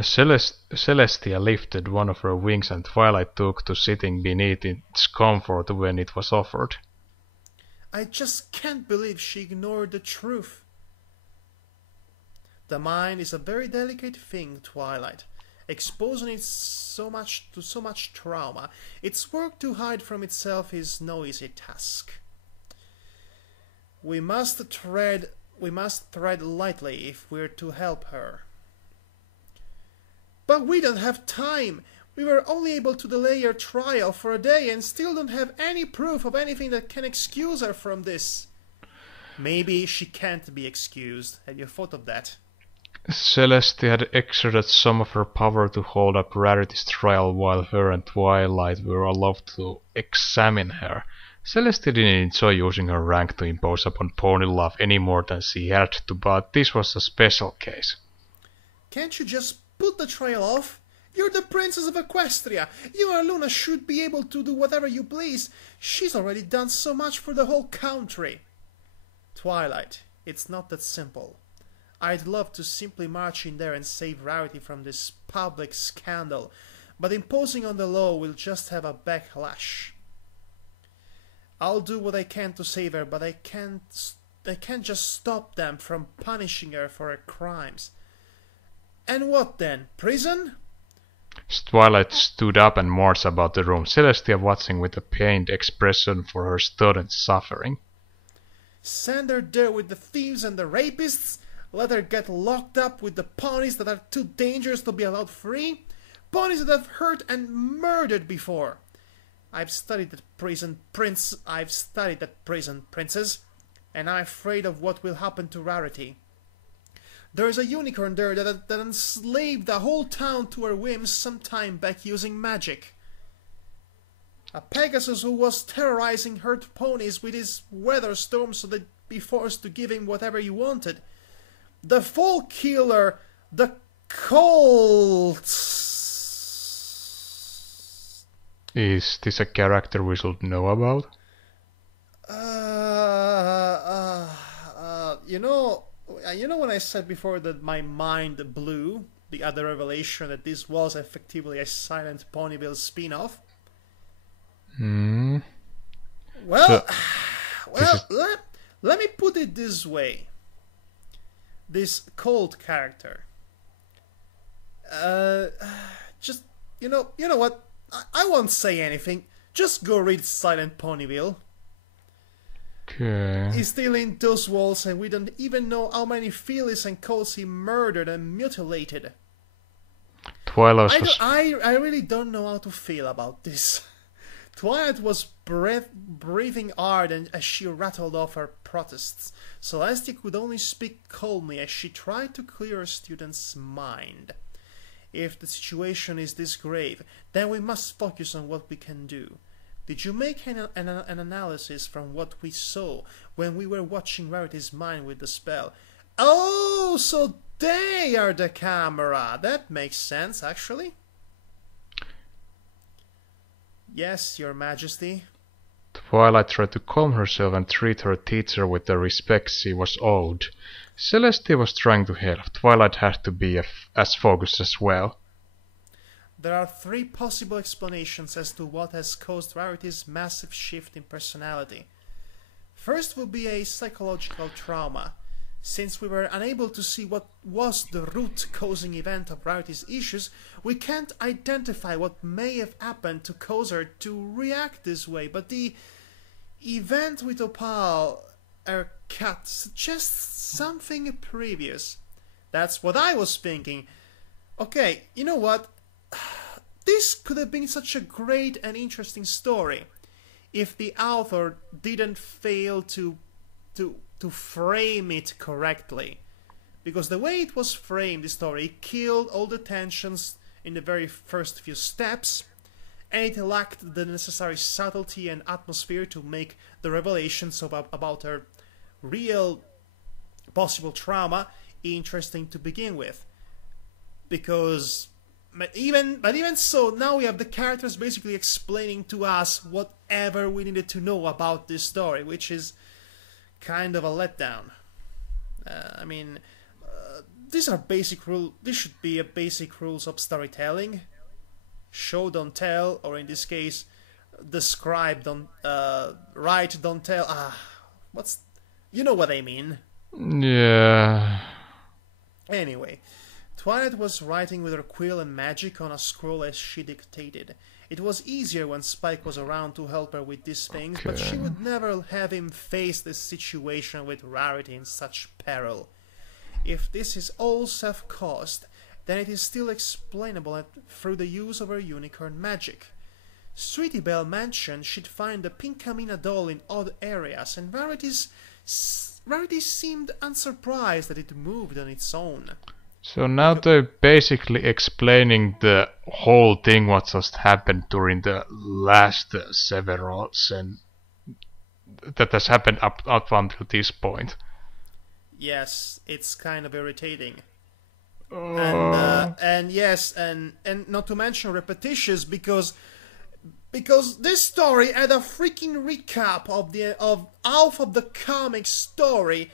Celestia lifted one of her wings and Twilight took to sitting beneath its comfort when it was offered. I just can't believe she ignored the truth. The mind is a very delicate thing, Twilight. Exposing it to so much trauma, its work to hide from itself is no easy task. We must tread lightly if we're to help her. But we don't have time. We were only able to delay her trial for a day and still don't have any proof of anything that can excuse her from this. Maybe she can't be excused. Have you thought of that? Celestia had exerted some of her power to hold up Rarity's trial while her and Twilight were allowed to examine her. Celestia didn't enjoy using her rank to impose upon Pony Love any more than she had to, but this was a special case. Can't you just put the trial off? You're the Princess of Equestria. You and Luna should be able to do whatever you please. She's already done so much for the whole country. Twilight, it's not that simple. I'd love to simply march in there and save Rarity from this public scandal, but imposing on the law will just have a backlash. I'll do what I can to save her, but I can't just stop them from punishing her for her crimes. And what then? Prison? Twilight stood up and marched about the room, Celestia watching with a pained expression for her student's suffering. Send her there with the thieves and the rapists? Let her get locked up with the ponies that are too dangerous to be allowed free? Ponies that have hurt and murdered before. I've studied that prison princess, and I'm afraid of what will happen to Rarity. There's a unicorn there that enslaved the whole town to her whims some time back using magic. A Pegasus who was terrorizing hurt ponies with his weather storm so they'd be forced to give him whatever he wanted. The Fall Killer, the Colts. Is this a character we should know about? You know when I said before that my mind blew the other revelation that this was effectively a Silent Ponyville spin-off? Let me put it this way. This Colt character. Just, you know what? I won't say anything. Just go read Silent Ponyville. Okay. He's still in those walls and we don't even know how many fillies and colts he murdered and mutilated. I really don't know how to feel about this. Twilight was breathing hard as she rattled off her protests. Celestia could only speak calmly as she tried to clear her student's mind. If the situation is this grave, then we must focus on what we can do. Did you make an analysis from what we saw when we were watching Rarity's mind with the spell? Oh, so they are the camera. That makes sense, actually. Yes, Your Majesty. Twilight tried to calm herself and treat her teacher with the respect she was owed. Celeste was trying to help. Twilight had to be as focused as well. There are 3 possible explanations as to what has caused Rarity's massive shift in personality. First would be a psychological trauma. Since we were unable to see what was the root-causing event of Rarity's issues, we can't identify what may have happened to cause her to react this way, but the event with Opal, her cat, suggests something previous. That's what I was thinking. Okay, you know what? This could have been such a great and interesting story if the author didn't fail to frame it correctly. Because the way it was framed, the story killed all the tensions in the very first few steps, and it lacked the necessary subtlety and atmosphere to make the revelations about her real possible trauma interesting to begin with. Because But even so, now we have the characters basically explaining to us whatever we needed to know about this story, which is kind of a letdown. These are basic rules. This should be a basic rules of storytelling. Show, don't tell, or in this case, describe, don't write, don't tell. You know what I mean? Yeah. Anyway. Twilight was writing with her quill and magic on a scroll as she dictated. It was easier when Spike was around to help her with these things, but she would never have him face this situation with Rarity in such peril. If this is all self-caused, then it is still explainable through the use of her unicorn magic. Sweetie Belle mentioned she'd find the Pinkamena doll in odd areas, and Rarity seemed unsurprised that it moved on its own. So now they're basically explaining the whole thing what just happened during the last several that has happened up until this point. Yes, it's kind of irritating. And not to mention repetitious because this story had a freaking recap of half of the comic story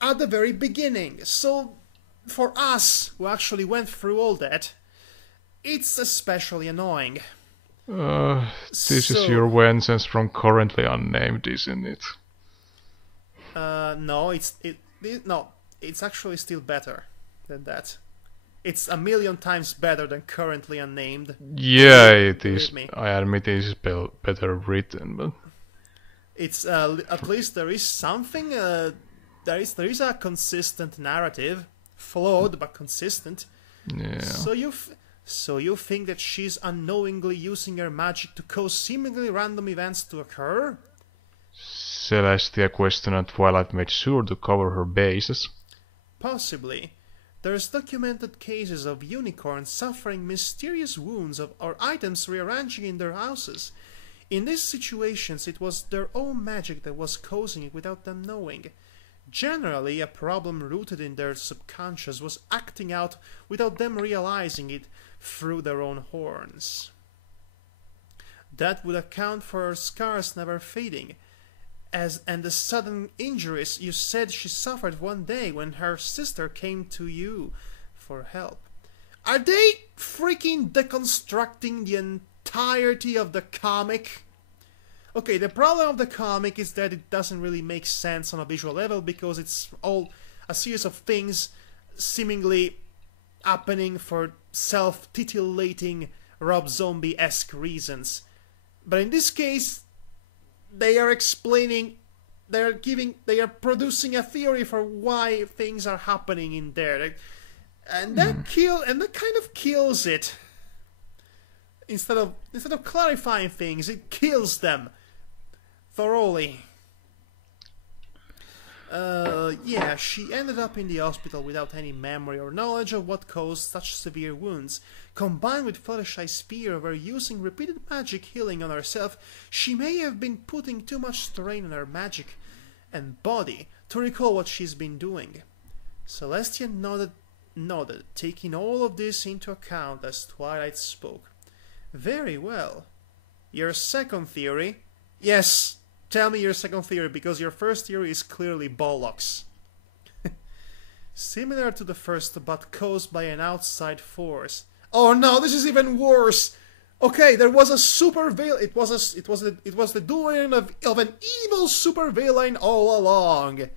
at the very beginning. So for us, who actually went through all that, it's especially annoying. This is your vengeance from currently unnamed, isn't it? No, it's actually still better than that. It's a million times better than currently unnamed. Yeah, it is. I admit it is better written, but it's at least there is something. There is a consistent narrative. Flawed but consistent. Yeah. So you think that she's unknowingly using her magic to cause seemingly random events to occur? Celestia questioned and Twilight made sure to cover her bases. Possibly. There's documented cases of unicorns suffering mysterious wounds or items rearranging in their houses. In these situations, it was their own magic that was causing it without them knowing. Generally, a problem rooted in their subconscious was acting out without them realizing it through their own horns. That would account for her scars never fading, and the sudden injuries you said she suffered one day when her sister came to you for help. Are they freaking deconstructing the entirety of the comic? Okay, the problem of the comic is that it doesn't really make sense on a visual level because it's all a series of things seemingly happening for self-titillating Rob Zombie-esque reasons. But in this case, they are producing a theory for why things are happening in there. And that kind of kills it. Instead of clarifying things, it kills them thoroughly. Yeah, she ended up in the hospital without any memory or knowledge of what caused such severe wounds. Combined with Fluttershy's fear of her using repeated magic healing on herself, she may have been putting too much strain on her magic and body to recall what she's been doing. Celestia nodded, taking all of this into account as Twilight spoke. Very well. Your second theory? Yes, tell me your second theory, because your first theory is clearly bollocks. Similar to the first, but caused by an outside force. Oh no, this is even worse! Okay, there was a super villain. It was the doing of an evil super villain all along.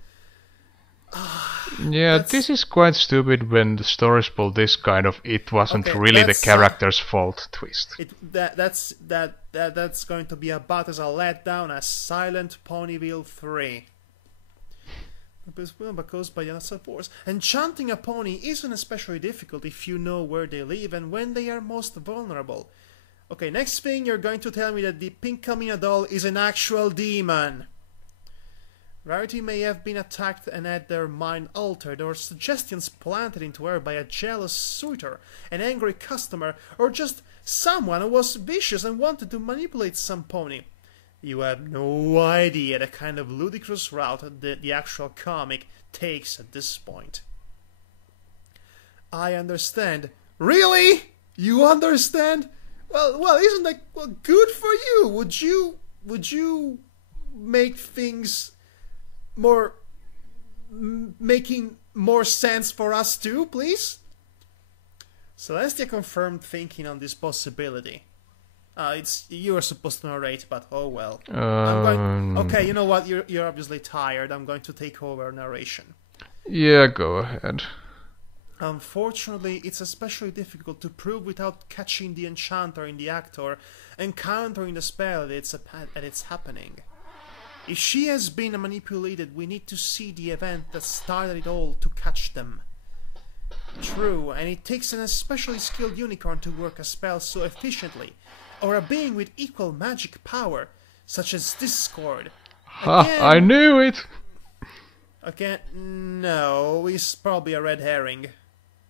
Yeah, this is quite stupid when the stories pull this kind of "it wasn't really the character's fault" twist. That's going to be about as a letdown as Silent Ponyville 3. Because by another force. Enchanting a pony isn't especially difficult if you know where they live and when they are most vulnerable. Okay, next thing you're going to tell me that the Pink Camina doll is an actual demon. Rarity may have been attacked and had their mind altered, or suggestions planted into her by a jealous suitor, an angry customer, or just someone who was vicious and wanted to manipulate some pony. You have no idea the kind of ludicrous route the actual comic takes at this point. I understand. Really? You understand? Well, isn't that good for you? Would you make things more making more sense for us too, please? Celestia confirmed thinking on this possibility. You're supposed to narrate, but oh well. Okay, you know what? You're obviously tired. I'm going to take over narration. Yeah, go ahead. Unfortunately, it's especially difficult to prove without catching the enchanter in the act or encountering the spell at its happening. If she has been manipulated, we need to see the event that started it all to catch them. True, and it takes an especially skilled unicorn to work a spell so efficiently, or a being with equal magic power, such as Discord. Ha! I knew it! Again, no, it's probably a red herring.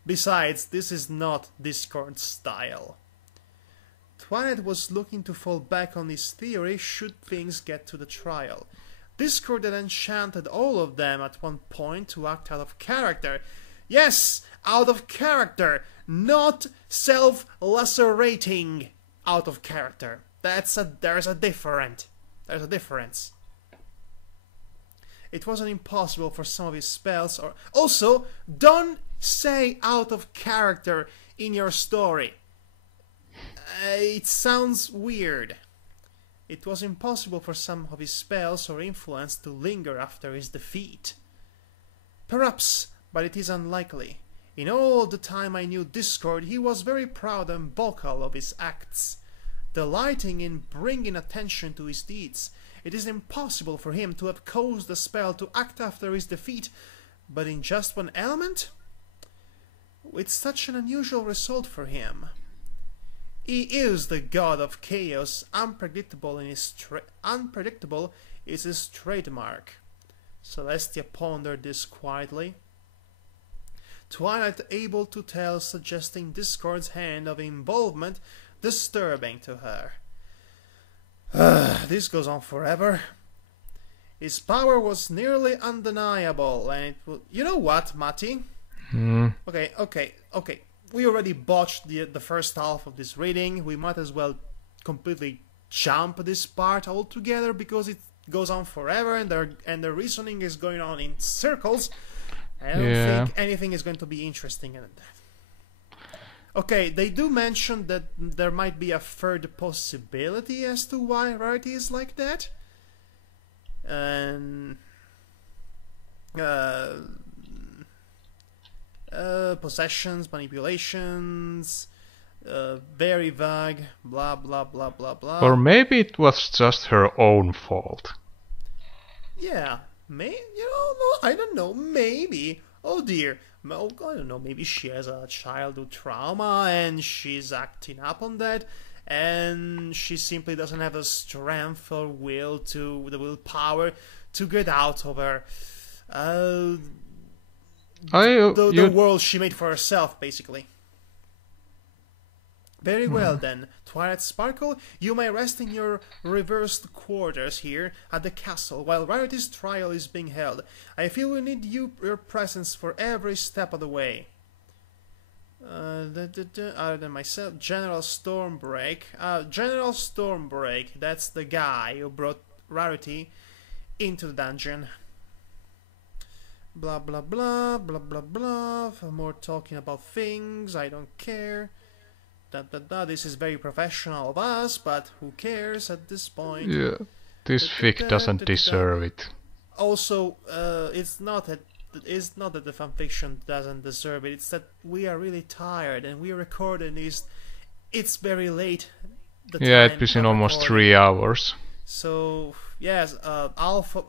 Besides, this is not Discord style. Twilight was looking to fall back on his theory should things get to the trial. Discord had enchanted all of them at one point to act out of character. Yes, out of character, not self-lacerating out of character. There's a difference. It wasn't impossible for some of his spells or... Also, don't say out of character in your story. It sounds weird. It was impossible for some of his spells or influence to linger after his defeat. Perhaps, but it is unlikely. In all the time I knew Discord, he was very proud and vocal of his acts, delighting in bringing attention to his deeds. It is impossible for him to have caused the spell to act after his defeat, but in just one element? With such an unusual result for him. He is the god of chaos. Unpredictable is his trademark. Celestia pondered this quietly. Twilight able to tell, suggesting Discord's hand of involvement disturbing to her. This goes on forever. His power was nearly undeniable, and it would... You know what, Matti? Okay. We already botched the first half of this reading. We might as well completely jump this part altogether because it goes on forever and the reasoning is going on in circles. I don't think anything is going to be interesting in it. Okay, they do mention that there might be a third possibility as to why Rarity is like that. And... possessions, manipulations, very vague, blah blah blah blah blah. Or maybe it was just her own fault. Yeah, I don't know, maybe. Oh dear, I don't know, maybe she has a childhood trauma and she's acting up on that, and she simply doesn't have the strength or willpower to get out of her Uh, I the world she made for herself, basically. Very well then, Twilight Sparkle, you may rest in your reversed quarters here at the castle while Rarity's trial is being held. I feel we need your presence for every step of the way. Other than myself, General Stormbreak. General Stormbreak, that's the guy who brought Rarity into the dungeon. Blah blah blah, blah blah blah, more talking about things, I don't care. This is very professional of us, but who cares at this point? Yeah, this fic doesn't deserve it. Also, it's not that the fanfiction doesn't deserve it. It's that we are really tired, and we are recording this. It's very late. Yeah, it's been almost 3 hours. So yes,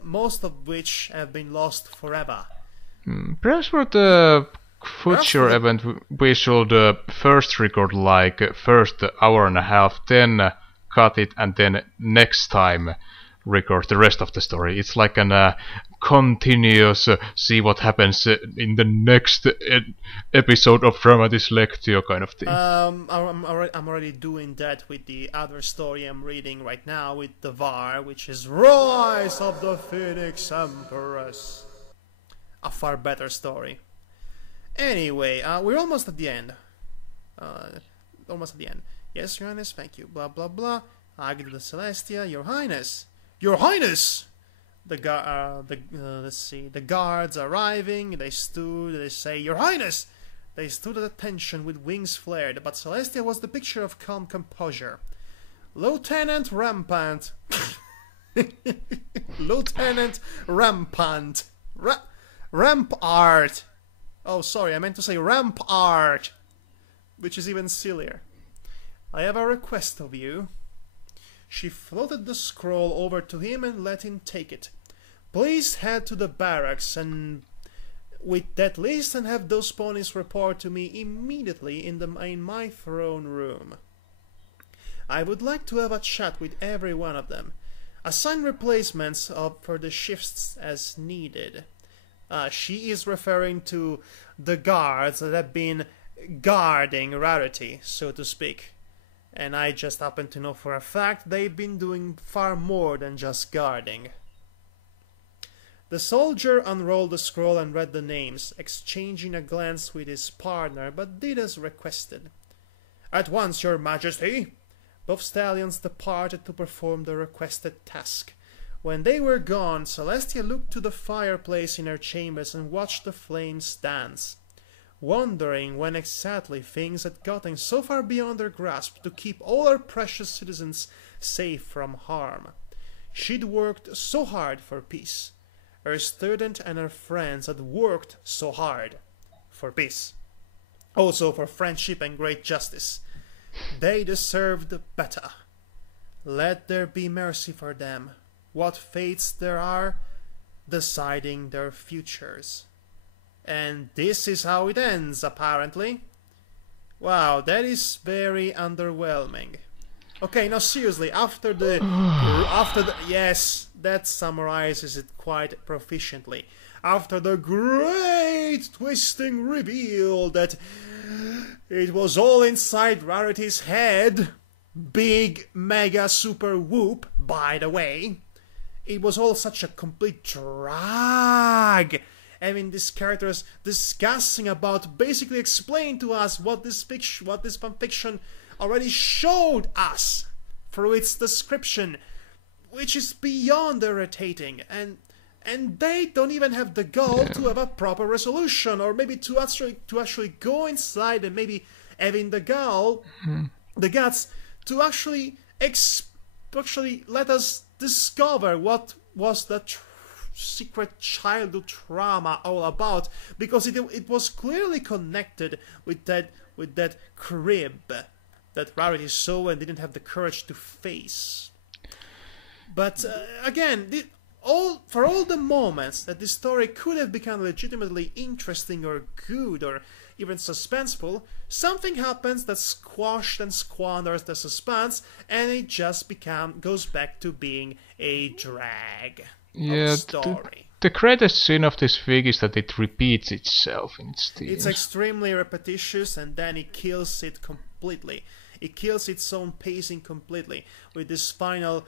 most of which have been lost forever. Perhaps for the future event we should first record like first hour and a half, then cut it, and then next time record the rest of the story. It's like an continuous see what happens in the next episode of Dramatis Lectio kind of thing. I'm already doing that with the other story I'm reading right now with the VAR, which is Rise of the Phoenix Empress. A far better story. Anyway, we're almost at the end. Almost at the end. Yes, Your Highness, thank you. Blah blah blah. Agda Celestia, Your Highness. Your Highness. Let's see. The guards arriving. They say, Your Highness. They stood at attention with wings flared, but Celestia was the picture of calm composure. Lieutenant Rampant. Lieutenant Rampant. Rampart. Oh, sorry, I meant to say Rampart, which is even sillier. I have a request of you. She floated the scroll over to him and let him take it. Please head to the barracks and with that list and have those ponies report to me immediately in my throne room. I would like to have a chat with every one of them. Assign replacements for the shifts as needed. She is referring to the guards that have been guarding Rarity, so to speak. And I just happen to know for a fact they've been doing far more than just guarding. The soldier unrolled the scroll and read the names, exchanging a glance with his partner, but did as requested. At once, Your Majesty! Both stallions departed to perform the requested task. When they were gone, Celestia looked to the fireplace in her chambers and watched the flames dance, wondering when exactly things had gotten so far beyond her grasp to keep all her precious citizens safe from harm. She'd worked so hard for peace. Her student and her friends had worked so hard for peace. Also for friendship and great justice. They deserved better. Let there be mercy for them. What fates there are, deciding their futures. And this is how it ends, apparently. Wow, that is very underwhelming. Okay, now seriously, after the yes, that summarizes it quite proficiently. After the great twisting reveal that it was all inside Rarity's head, big mega super whoop, by the way. It was all such a complete drag. I mean, these characters discussing about, basically explain to us what this fanfiction already showed us through its description, which is beyond irritating, and they don't even have the goal to have a proper resolution, or maybe to actually go inside and maybe having the guts to actually let us discover what was that secret childhood trauma all about, because it was clearly connected with that crib that Rarity saw and didn't have the courage to face. But again, for all the moments that this story could have become legitimately interesting or good or even suspenseful, something happens that squashed and squanders the suspense, and it just goes back to being a drag of story. The greatest sin of this fig is that it repeats itself in its themes. It's extremely repetitious, and then it kills it completely. It kills its own pacing completely with this final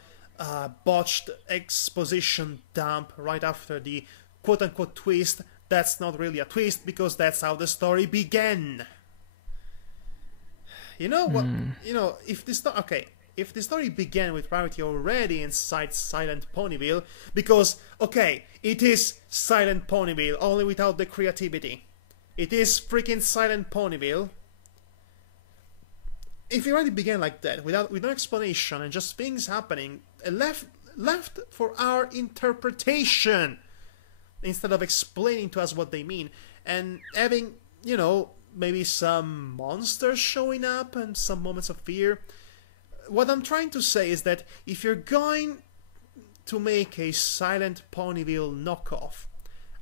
botched exposition dump right after the quote-unquote twist. That's not really a twist because that's how the story began. You know what? You know, if the story began with Rarity already inside Silent Ponyville, because okay, it is Silent Ponyville only without the creativity. It is freaking Silent Ponyville. If it already began like that, with no explanation and just things happening, left for our interpretation, instead of explaining to us what they mean, and having, you know, maybe some monsters showing up and some moments of fear. What I'm trying to say is that if you're going to make a Silent Ponyville knockoff,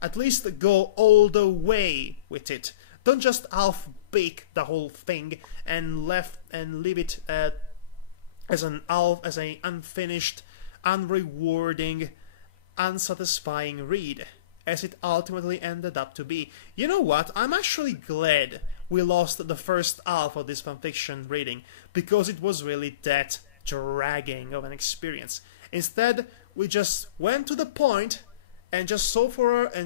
at least go all the way with it. Don't just half-bake the whole thing and leave it as an unfinished, unrewarding, unsatisfying read, as it ultimately ended up to be. You know what? I'm actually glad we lost the first half of this fanfiction reading, because it was really that dragging of an experience. Instead, we just went to the point and just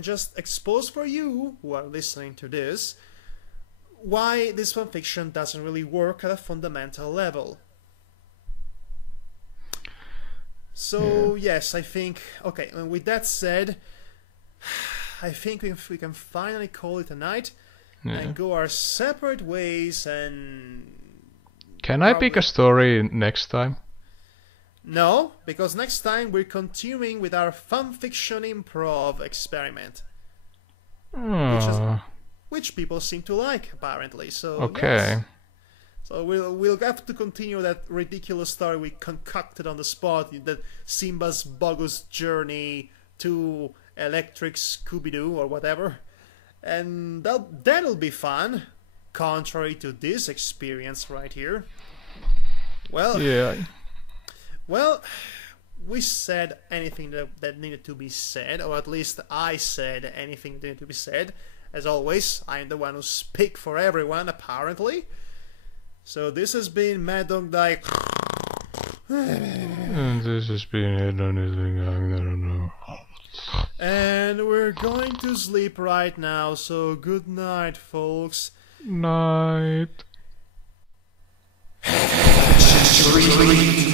just exposed for you who are listening to this why this fanfiction doesn't really work at a fundamental level. So yes, I think, okay, and with that said, I think we can finally call it a night and go our separate ways. And can I pick a story next time? No, because next time we're continuing with our fanfiction improv experiment, which people seem to like apparently. So okay. Yes. So we'll have to continue that ridiculous story we concocted on the spot, that Simba's bogus journey to Electric Scooby-Doo or whatever, and that'll be fun, contrary to this experience right here. Well, yeah. Well, we said anything that needed to be said, or at least I said anything that needed to be said. As always, I'm the one who speaks for everyone, apparently. So this has been Madhog like. And this has been it. Anything I don't know. And we're going to sleep right now. So good night, folks. Night. Dream.